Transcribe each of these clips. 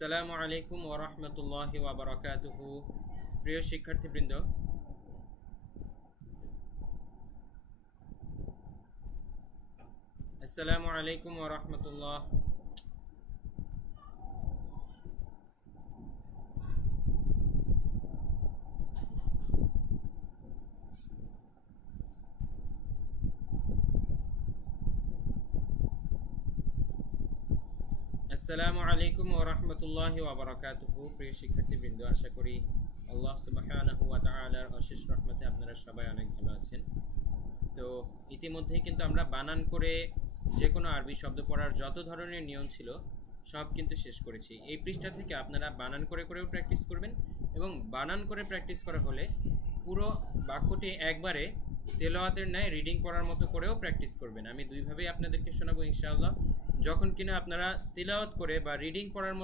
আসসালামু আলাইকুম ওয়া রাহমাতুল্লাহি ওয়া বারাকাতুহু। প্রিয় শিক্ষার্থীবৃন্দ, আসসালামু আলাইকুম ওয়া রাহমাতুল্লাহ। আসসালামু আলাইকুম ওয়া রাহমাতুল্লাহি ওয়া বারাকাতুহু। প্রিয় শিক্ষার্থীবৃন্দ, আশা করি আল্লাহ সুবহানাহু ওয়া তাআলার অশেষ রহমতে আপনারা সবাই অনেক ভালো আছেন। তো ইতিমধ্যেই কিন্তু আমরা বানান করে যে কোনো আরবি শব্দ পড়ার যত ধরনের নিয়ম ছিল সব কিন্তু শেষ করেছি। এই পৃষ্ঠা থেকে আপনারা বানান করে করেও প্র্যাকটিস করবেন এবং বানান করে প্র্যাকটিস করা হলে পুরো বাক্যটি একবারে তেলাওয়াতের ন্যায় রিডিং পড়ার মতো করেও প্র্যাকটিস করবেন। আমি দুইভাবেই আপনাদেরকে শোনাবো ইনশাআল্লাহ। যখন কিনা আপনারা তেলাওয়াত করে বা রিডিং পড়ার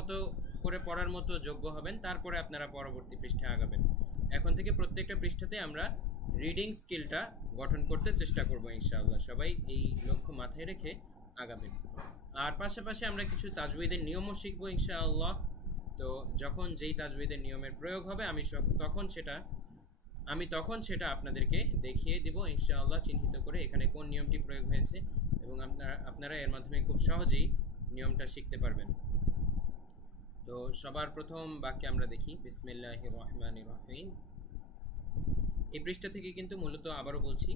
মতো যোগ্য হবেন, তারপরে আপনারা পরবর্তী পৃষ্ঠায় আগাবেন। এখন থেকে প্রত্যেকটা পৃষ্ঠাতে আমরা রিডিং স্কিলটা গঠন করতে চেষ্টা করব ইনশাআল্লাহ। সবাই এই লক্ষ্য মাথায় রেখে আগাবেন। আর পাশাপাশি আমরা কিছু তাজউইদের নিয়মও শিখব ইনশাআল্লাহ। তো যখন যেই তাজউইদের নিয়মের প্রয়োগ হবে আমি তখন সেটা আপনাদেরকে দেখিয়ে দিব ইনশাআল্লাহ, চিহ্নিত করে এখানে কোন নিয়মটি প্রয়োগ হয়েছে, এবং আপনারা এর মাধ্যমে খুব সহজেই নিয়মটা শিখতে পারবেন। তো সবার প্রথম বাক্যে আমরা দেখি বিসমিল্লাহির রহমানির রহিম। এই পৃষ্ঠা থেকে কিন্তু মূলত আবারও বলছি,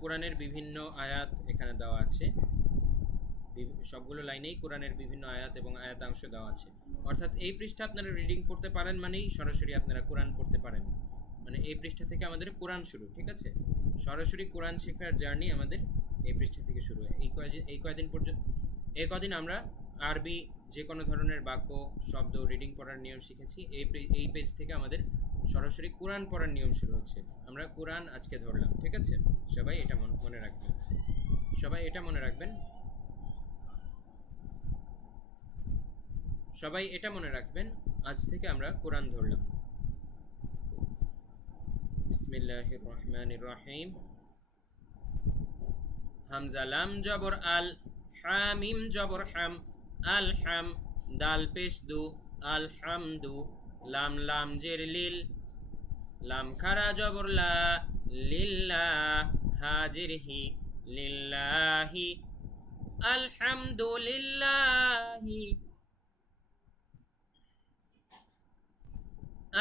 কোরআনের বিভিন্ন আয়াত এখানে দেওয়া আছে। সবগুলো লাইনেই কোরআনের বিভিন্ন আয়াত এবং আয়াতাংশ দেওয়া আছে। অর্থাৎ এই পৃষ্ঠা আপনারা রিডিং পড়তে পারেন মানেই সরাসরি আপনারা কোরআন পড়তে পারেন। মানে এই পৃষ্ঠা থেকে আমাদের কোরআন শুরু, ঠিক আছে? সরাসরি কোরআন শেখার জার্নি আমাদের এই পৃষ্ঠা থেকে শুরু হয়। এই কদিন আমরা আরবি যে কোনো ধরনের বাক্য, শব্দ, রিডিং পড়ার নিয়ম শিখেছি। এই পেজ থেকে আমাদের সরাসরি কোরআন পড়ার নিয়ম শুরু হচ্ছে। আমরা কোরআন আজকে ধরলাম, ঠিক আছে? সবাই এটা মনে রাখবেন। আজ থেকে আমরা কোরআন ধরলাম। বিসমিল্লাহির রহমানির রহিম। হামজা লাম জবর আল, হামিম জবর হাম, আল হাম, দাল পেশ দু, আল হামদু, লাম লাম জের লিল, লাম খারা জবর লা, লিল্লাহ, হাজির হি, লিল্লাহি, আলহামদুলিল্লাহি,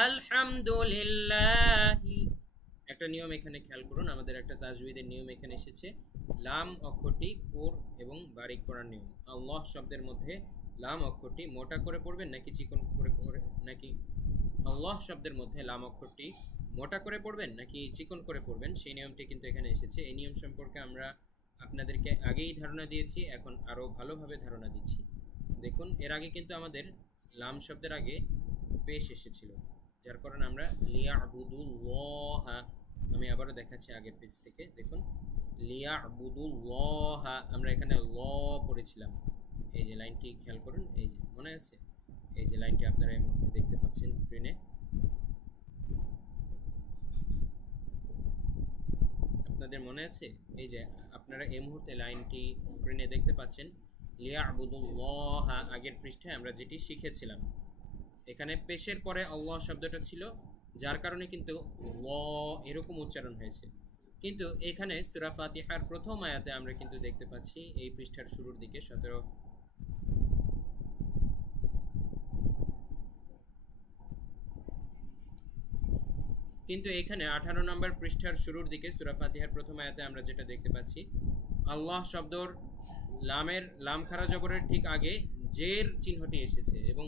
আলহামদুলিল্লাহি। একটা নিয়ম এখানে খেয়াল করুন, আমাদের একটা তাজউইদের নিয়ম এখানে এসেছে। লাম অক্ষরটি কোর এবং বারিক পড়ার নিয়ম। আল্লাহ শব্দের মধ্যে লাম অক্ষরটি মোটা করে পড়বেন নাকি চিকন করে নাকি আল্লাহ শব্দের মধ্যে লাম অক্ষরটি মোটা করে পড়বেন নাকি চিকন করে পড়বেন, সেই নিয়মটি কিন্তু এখানে এসেছে। এই নিয়ম সম্পর্কে আমরা আপনাদেরকে আগেই ধারণা দিয়েছি, এখন আরও ভালোভাবে ধারণা দিচ্ছি। দেখুন, এর আগে কিন্তু আমাদের লাম শব্দের আগে পেশ এসেছিল, যার কারণে আমরা লিয়াবুদুল্লাহ, আমি আবারও দেখাচ্ছি আগের পেজ থেকে। দেখুন, লিয়াবুদুল্লাহ, আমরা এখানে ল পড়েছিলাম। এই যে লাইনটি খেয়াল করুন, এই যে মনে আছে, এই যে লাইনটি আপনারা এই মুহূর্তে দেখতে পাচ্ছেন স্ক্রিনে। আপনাদের মনে আছে? এই যে আপনারা এই মুহূর্তে লাইনটি স্ক্রিনে দেখতে পাচ্ছেন। লিয়াবুদুল্লাহ, আগের পৃষ্ঠায় আমরা যেটি শিখেছিলাম, এখানে পেশের পরে আল্লাহ শব্দটা ছিল, যার কারণে কিন্তু ল এরকম উচ্চারণ হয়েছে। কিন্তু এখানে সূরা ফাতিহার প্রথম আয়াতে আমরা কিন্তু দেখতে পাচ্ছি, এই পৃষ্ঠার শুরুর দিকে 17, কিন্তু এখানে 18 নম্বর পৃষ্ঠার শুরুর দিকে সূরা ফাতিহার প্রথম আয়াতে আমরা যেটা দেখতে পাচ্ছি, আল্লাহ শব্দর লাম খারা জবরের ঠিক আগে জের চিহ্নটি এসেছে, এবং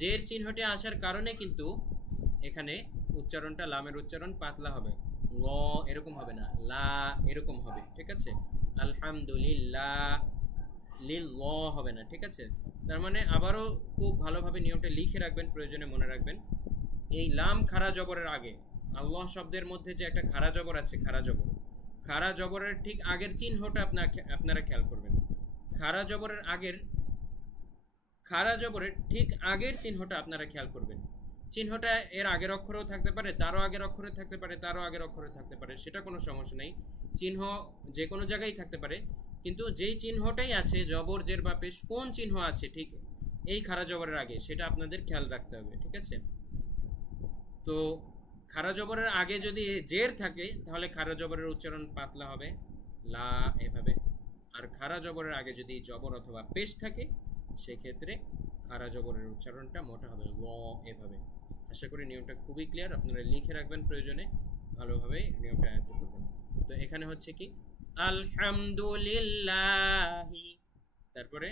জের চিহ্নটি আসার কারণে কিন্তু এখানে উচ্চারণটা, লামের উচ্চারণ পাতলা হবে, ল এরকম হবে না, লা এরকম হবে, ঠিক আছে? আলহামদুলিল্লাহ, লিল ল হবে না, ঠিক আছে? তার মানে আবারও খুব ভালোভাবে নিয়মটা লিখে রাখবেন, প্রয়োজনে মনে রাখবেন। এই লাম খারা জবরের আগে আল্লাহ শব্দের মধ্যে যে একটা খারা জবর আছে, খারা জবরের ঠিক আগের চিহ্নটা আপনারা খেয়াল করবেন। খারা জবরের ঠিক আগের চিহ্নটা আপনারা খেয়াল করবেন। চিহ্নটা এর আগের অক্ষরেও থাকতে পারে, তারও আগের অক্ষরে থাকতে পারে, তারও আগের অক্ষরে থাকতে পারে, সেটা কোনো সমস্যা নেই। চিহ্ন যে কোনো জায়গায় থাকতে পারে, কিন্তু যেই চিহ্নটাই আছে, জবর, জের বা পেশ, কোন চিহ্ন আছে ঠিক এই খাড়া জবরের আগে, সেটা আপনাদের খেয়াল রাখতে হবে, ঠিক আছে? তো খাড়া জবরের আগে যদি জের থাকে তাহলে খাড়া জবরের উচ্চারণ পাতলা হবে, লা এভাবে। আর খাড়া জবরের আগে যদি জবর অথবা পেশ থাকে সেক্ষেত্রে খাড়া জবরের উচ্চারণটা মোটা হবে, ল এভাবে। আশা করি নিয়মটা খুবই ক্লিয়ার, আপনারা লিখে রাখবেন প্রয়োজনে, ভালোভাবে নিয়মটা আয়ত্ত করবেন। তো এখানে হচ্ছে কি আলহামদুলিল্লাহি, তারপরে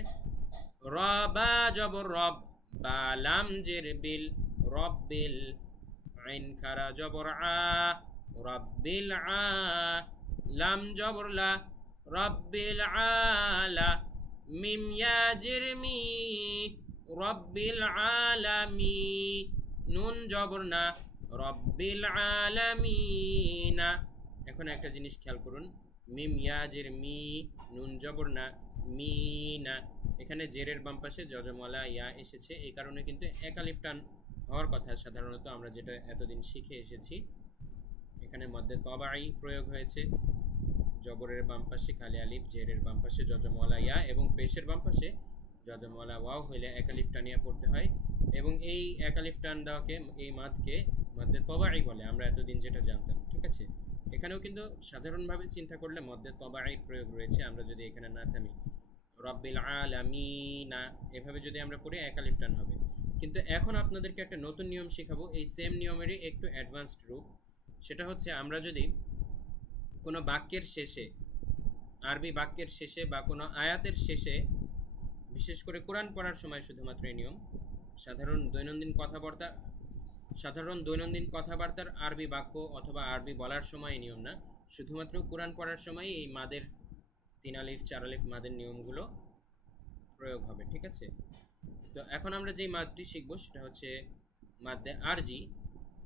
রবা জবর রব, বা লাম জের বিল, রব্বিল, আইন খারা জবর আ, রব্বিল আ, লাম জবর লা, রব্বিল আলা, মিম ইয়া জের মি, রব্বিল আলামি, নুন জবর না, রব্বিল আলামিনা। এখন একটা জিনিস খেয়াল করুন, মিম ইয়া জের মি, নুন জবর না, মিনা। এখানে জেরের বাম পাশে যজমলা ইয়া এসেছে, এই কারণে কিন্তু এক আলিফ টান হওয়ার কথা সাধারণত, আমরা যেটা এতদিন শিখে এসেছি। এখানে মধ্যে তবাই প্রয়োগ হয়েছে, জবরের বাম পাশে খালি আলিফ, জেরের বাম পাশে যজমলা ইয়া এবং পেশের বাম পাশে যজমলা ওয়াও হইলে এক আলিফ টানিয়া পড়তে হয়। এবং এই এক আলিফ টান দেওয়াকে, এই মাদকে মধ্যে তবাই বলে, আমরা এতদিন যেটা জানতাম, ঠিক আছে? এখানেও কিন্তু সাধারণভাবে চিন্তা করলে মধ্যে তবাই প্রয়োগ রয়েছে। আমরা যদি এখানে না থামি, রব্বিল আলামিনা এভাবে যদি আমরা পড়ি এক আলিফ টান হবে। কিন্তু এখন আপনাদেরকে একটা নতুন নিয়ম শেখাবো, এই সেম নিয়মেরই একটু অ্যাডভান্সড রূপ। সেটা হচ্ছে আমরা যদি কোনো বাক্যের শেষে, আরবি বাক্যের শেষে বা কোনো আয়াতের শেষে, বিশেষ করে কোরআন পড়ার সময় শুধুমাত্র এই নিয়ম, সাধারণ দৈনন্দিন কথাবার্তার আরবি বাক্য অথবা আরবি বলার সময় এই নিয়ম না, শুধুমাত্র কোরআন পড়ার সময় এই মাদের 3 আলিফ 4 আলিফ মাদের নিয়মগুলো প্রয়োগ হবে, ঠিক আছে? তো এখন আমরা যেই মাদটি শিখবো সেটা হচ্ছে মাদ্দে আরজি।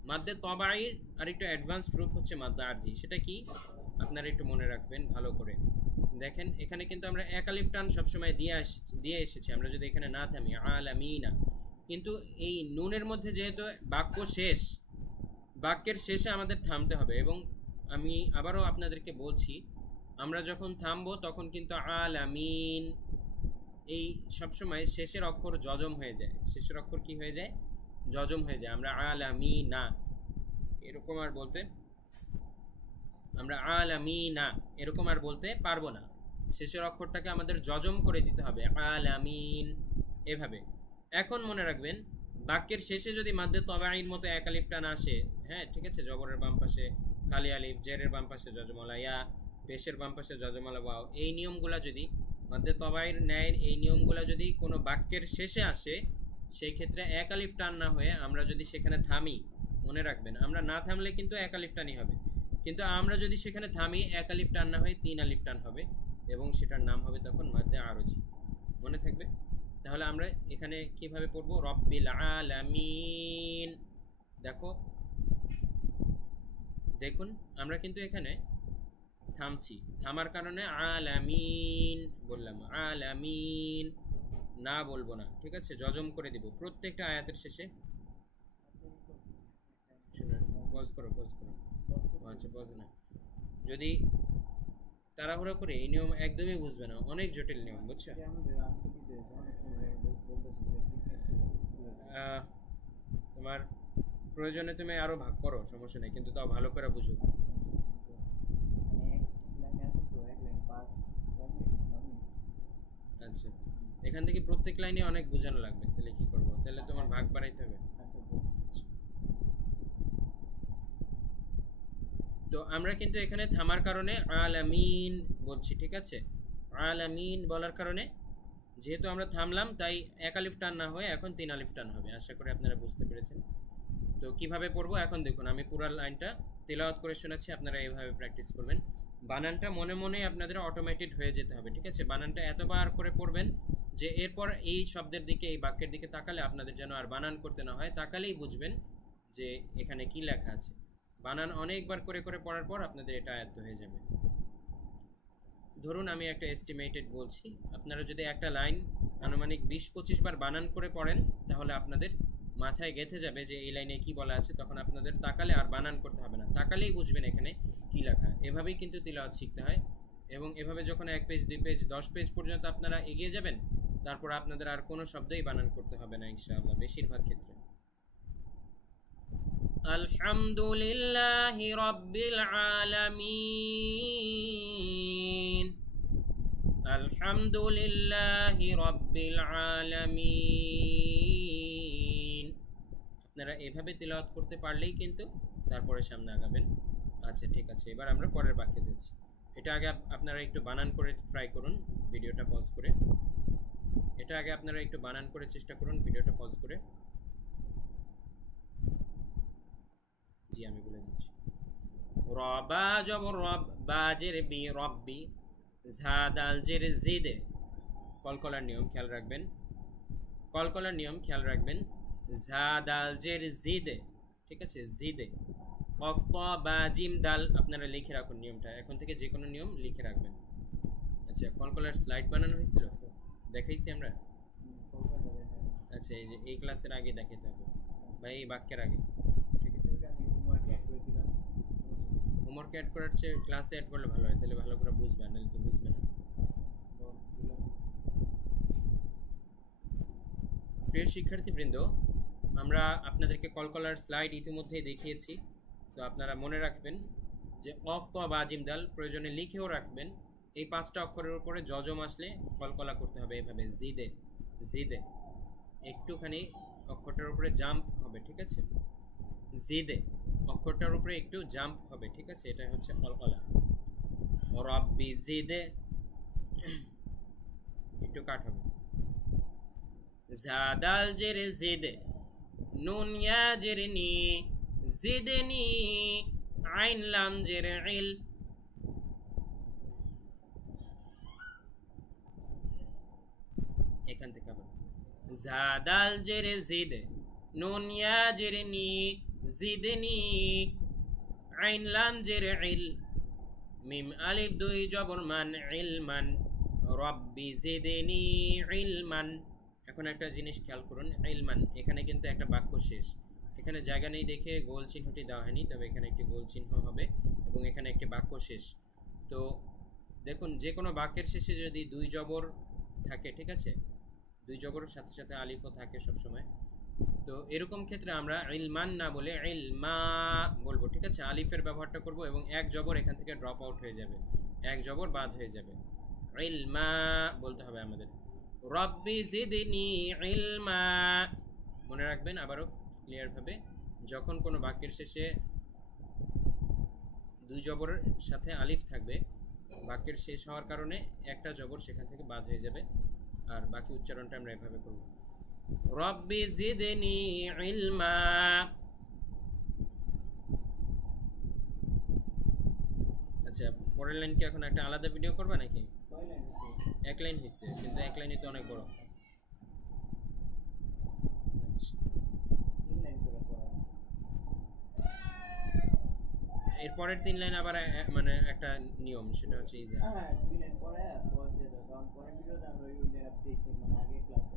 মাদ্দে তবাইর আরেকটু অ্যাডভান্সড রূপ হচ্ছে মাদ্দে আরজি। সেটা কি আপনারা একটু মনে রাখবেন ভালো করে। দেখেন এখানে কিন্তু আমরা এক আলিফ টান সবসময় দিয়ে এসেছি, আমরা যদি এখানে না থামি আলামিনা, কিন্তু এই নুনের মধ্যে যেহেতু বাক্য শেষ, বাক্যের শেষে আমাদের থামতে হবে। এবং আমি আবারও আপনাদেরকে বলছি, আমরা যখন থামবো তখন কিন্তু আলামিন, এই সবসময় শেষের অক্ষর যজম হয়ে যায়। শেষের অক্ষর কি হয়ে যায়? যজম হয়ে যায়। আমরা আলামিনা এরকম আর বলতে, আমরা আলামিনা এরকম আর বলতে পারবো না। শেষের অক্ষরটাকে আমাদের যজম করে দিতে হবে, আলামিন এভাবে। এখন মনে রাখবেন, বাক্যের শেষে যদি মাদ্দে তবাইর মতো এক আলিফ টান আসে, হ্যাঁ ঠিক আছে, জবরের বাম পাশে খালি আলিফ, জেরের বাম পাশে যজমলা ইয়া, পেশের বাম পাশে যজমলা ওয়াও, এই নিয়মগুলা যদি মাদ্দে তবাইর ন্যায়ের এই নিয়মগুলা যদি কোনো বাক্যের শেষে আসে, সেই ক্ষেত্রে এক আলিফ টান না হয়ে আমরা যদি সেখানে থামি, মনে রাখবেন আমরা না থামলে কিন্তু এক আলিফ টানই হবে, কিন্তু আমরা যদি সেখানে থামি এক আলিফ টান না হয়ে 3 আলিফ টান হবে, এবং সেটার নাম হবে তখন মাদ্দে আরজি। মনে থাকবে? তাহলে আমরা এখানে কিভাবে পড়বো? রব্বিল আলামিন। দেখুন আমরা কিন্তু এখানে থামছি, থামার কারণে আলামিন বললাম, আলামিন না বলবো না, ঠিক আছে? যজম করে দিব প্রত্যেকটা আয়াতের শেষে। পজ করো। আচ্ছা পজ না, যদি তাড়াহুড়ো করে এই নিয়ম একদমই বুঝবে না, অনেক জটিল নিয়ম, বুঝছো? তোমার প্রয়োজনে তুমি আরো ভাগ করো, সমস্যা নেই, কিন্তু তাও ভালো করে বুঝো। আচ্ছা, এখান থেকে প্রত্যেক লাইনে অনেক বোঝানো লাগবে, তাহলে কি করবো? তাহলে তোমার ভাগ বাড়াইতে হবে। তো আমরা কিন্তু এখানে থামার কারণে আলামিন বলছি, ঠিক আছে? আলামিন বলার কারণে যেহেতু আমরা থামলাম, তাই এক আলিফ টান না হয়ে এখন 3 আলিফ টান হবে। আশা করি আপনারা বুঝতে পেরেছেন। তো কিভাবে পড়বো এখন দেখুন, আমি পুরো লাইনটা তেলাওয়াত করে শোনাচ্ছি, আপনারা এইভাবে প্র্যাকটিস করবেন। বানানটা মনে মনে আপনাদের অটোমেটেড হয়ে যেতে হবে, ঠিক আছে? বানানটা এতবার করে পড়বেন যে এরপর এই শব্দের দিকে, এই বাক্যের দিকে তাকালে আপনাদের যেন আর বানান করতে না হয়, তাকালেই বুঝবেন যে এখানে কি লেখা আছে। বানান অনেকবার করে করে পড়ার পর আপনাদের এটা আয়ত্ত হয়ে যাবে। ধরুন আমি একটা এস্টিমেটেড বলছি, আপনারা যদি একটা লাইন আনুমানিক 20-25 বার বানান করে পড়েন, তাহলে আপনাদের মাথায় গেঁথে যাবে যে এই লাইনে কি বলা আছে, তখন আপনাদের তাকালে আর বানান করতে হবে না, তাকালেই বুঝবেন এখানে কি লেখা। এভাবেই কিন্তু তিলাওয়াত শিখতে হয়, এবং এভাবে যখন 1 পেজ 2 পেজ 10 পেজ পর্যন্ত আপনারা এগিয়ে যাবেন, তারপর আপনাদের আর কোনো শব্দই বানান করতে হবে না ইনশাআল্লাহ বেশিরভাগ ক্ষেত্রে। আলহামদুলিল্লাহি রাব্বিল আলামিন, আলহামদুলিল্লাহি রাব্বিল আলামিন। আপনারা এভাবে তিলাওয়াত করতে পারলেই কিন্তু তারপরে সামনে আগাবেন। আচ্ছা ঠিক আছে, এবার আমরা পরের বাক্যে যাচ্ছি। এটা আগে আপনারা একটু বানান করে ট্রাই করুন ভিডিওটা পজ করে। এটা আগে আপনারা একটু বানান করে চেষ্টা করুন ভিডিওটা পজ করে। জি আমি বলে দিচ্ছি। রবা জবর রব, বাজের বি রব্বি, ঝাদাল জের জিদে, কলকলার নিয়ম খেয়াল রাখবেন, কলকলার নিয়ম খেয়াল রাখবেন। ঝাদাল জের জিদে, ঠিক আছে, জিদে। কফ ক বা জিম দাল আপনারা লিখে রাখুন নিয়মটা, এখন থেকে যে কোনো নিয়ম লিখে রাখবেন। আচ্ছা কলকলার স্লাইড বানানো হয়েছিল, দেখাইছি আমরা। আচ্ছা এই যে এই ক্লাসের আগে দেখাতে হবে বা এই বাক্যের আগে, ঠিক আছে। হোমওয়ার্কে অ্যাড করার চেয়ে ক্লাসে অ্যাড করলে ভালো হয়, তাহলে ভালো করে বুঝবে, নাহলে তো বুঝবে না। প্রিয় শিক্ষার্থীবৃন্দ, আমরা আপনাদেরকে কলকলার স্লাইড ইতিমধ্যেই দেখিয়েছি, তো আপনারা মনে রাখবেন যে অফ তো বা জিম দাল প্রয়োজনে লিখেও রাখবেন। এই 5টা অক্ষরের উপরে যজম আসলে কলকলা করতে হবে এভাবে, জিদে জিদে, একটুখানি অক্ষরটার উপরে জাম্প হবে, ঠিক আছে, জিদে অক্ষরটার উপরে একটু জাম্প হবে, ঠিক আছে, এটা হচ্ছে কলকলা। রব্বি জিদে একটু কাট হবে। জাদাল জের জিদে, নুন ইয়া জের নি, জিদনি, আইন লাম জের ইল, এখান থেকে আবার জাদাল জের জিদে, নুন ইয়া জের নি, জিদনি, আইন লাম জের ইল, মিম আলিফ দুই জবর মান, ইলমান, রব্বি জিদনি ইলমান। এখন একটা জিনিস খেয়াল করুন, ইলমান, এখানে কিন্তু একটা বাক্য শেষ, এখানে জায়গা নেই দেখে গোল চিহ্নটি দেওয়া হয়নি, তবে এখানে একটি গোল চিহ্ন হবে এবং এখানে একটি বাক্য শেষ। তো দেখুন যে কোনো বাক্যের শেষে যদি দুই জবর থাকে, ঠিক আছে, দুই জবরের সাথে সাথে আলিফও থাকে সবসময়, তো এরকম ক্ষেত্রে আমরা ইলমান না বলে ইলমা বলবো, ঠিক আছে, আলিফের ব্যবহারটা করব এবং এক জবর এখান থেকে ড্রপ আউট হয়ে যাবে, এক জবর বাদ হয়ে যাবে, ইলমা বলতে হবে আমাদের। রব্বি জিদনি ইলমা, মনে রাখবেন আবারও ক্লিয়ার ভাবে, যখন কোনো বাক্যের শেষে দুই জবরের সাথে আলিফ থাকবে, বাক্যের শেষ হওয়ার কারণে একটা জবর সেখান থেকে বাদ হয়ে যাবে, আর বাকি উচ্চারণটা আমরা এভাবে করব, রব্বি জিদনি ইলমা। আচ্ছা পরের লাইন কি এখন একটা আলাদা ভিডিও করবা নাকি? এক লাইন হয়েছে, কিন্তু এক লাইনই তো অনেক বড়। এর পরের 3 লাইন আবার মানে একটা নিয়ম, সেটা হচ্ছে এই যে হ্যাঁ 2 লাইন পরে পজ দিয়ে দাও, কারণ পরের ভিডিওতে আমরা ওই জায়গা টেস্ট মানে আগে ক্লাসে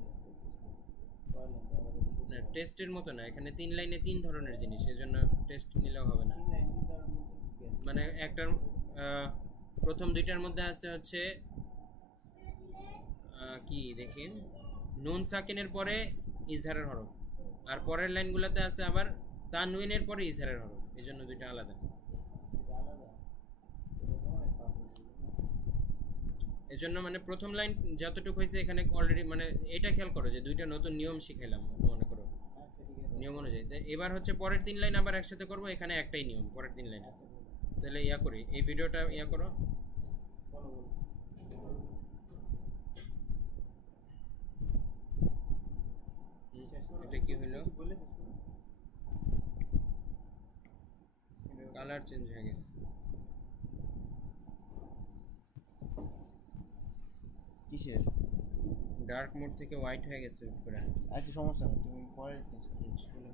না টেস্টের মতো না, এখানে 3 লাইনে 3 ধরনের জিনিস, এজন্য টেস্ট নিলেও হবে না। মানে একটা প্রথম দুইটার মধ্যে আসতে হচ্ছে কি দেখেন, নুন সাকিনের পরে ইজহারের হরফ, আর পরের লাইনগুলোতে আছে আবার তানউইনের পরে ইজহারের হরফ, এজন্য দুইটা আলাদা। এজন্য মানে প্রথম লাইন যতটুকু হয়েছে এখানে অলরেডি, মানে এটা খেয়াল করো যে দুইটা নতুন নিয়ম শিখাইলাম মনে করো, নিয়ম অনুযায়ী। এবার হচ্ছে পরের 3 লাইন আবার একসাথে করব, এখানে একটাই নিয়ম পরের 3 লাইনে। তাহলে ইয়া করি, এই ভিডিওটা ইয়া করো, এটা কি হলো, কালার চেঞ্জ হয়ে গেছে, কিসের ডার্ক মোড থেকে হোয়াইট হয়ে গেছে পুরো। আচ্ছা সমস্যা নেই, তুমি পরে চেঞ্জ করো।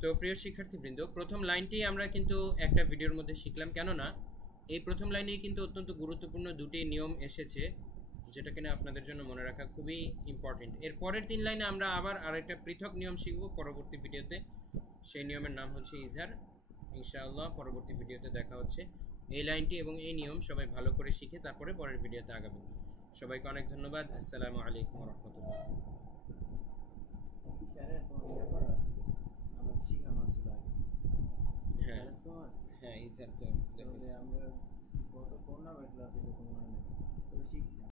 তো প্রিয় শিক্ষার্থীবৃন্দ, প্রথম লাইনটি আমরা কিন্তু একটা ভিডিওর মধ্যে শিখলাম, কেননা এই প্রথম লাইনেই কিন্তু অত্যন্ত গুরুত্বপূর্ণ দুটি নিয়ম এসেছে, যেটা কিনা আপনাদের জন্য মনে রাখা খুবই ইম্পর্টেন্ট। এর পরের 3 লাইনে আমরা আবার আরেকটা পৃথক নিয়ম শিখব পরবর্তী ভিডিওতে, সেই নিয়মের নাম হচ্ছে ইজহার। ইনশাআল্লাহ পরবর্তী ভিডিওতে দেখা হচ্ছে। এই লাইনটি এবং এই নিয়ম সবাই ভালো করে শিখে তারপরে পরের ভিডিওতে আগাবেন। সবাইকে অনেক ধন্যবাদ। আসসালামু আলাইকুম রহমতুল্লাহ। স্যারের তোমার ব্যাপার আছে আমাদের শিখানো ছিল আগে হ্যাঁ তোমার হ্যাঁ, এই স্যার তো আমরা গত 15 ক্লাসে তো তোমার শিখছি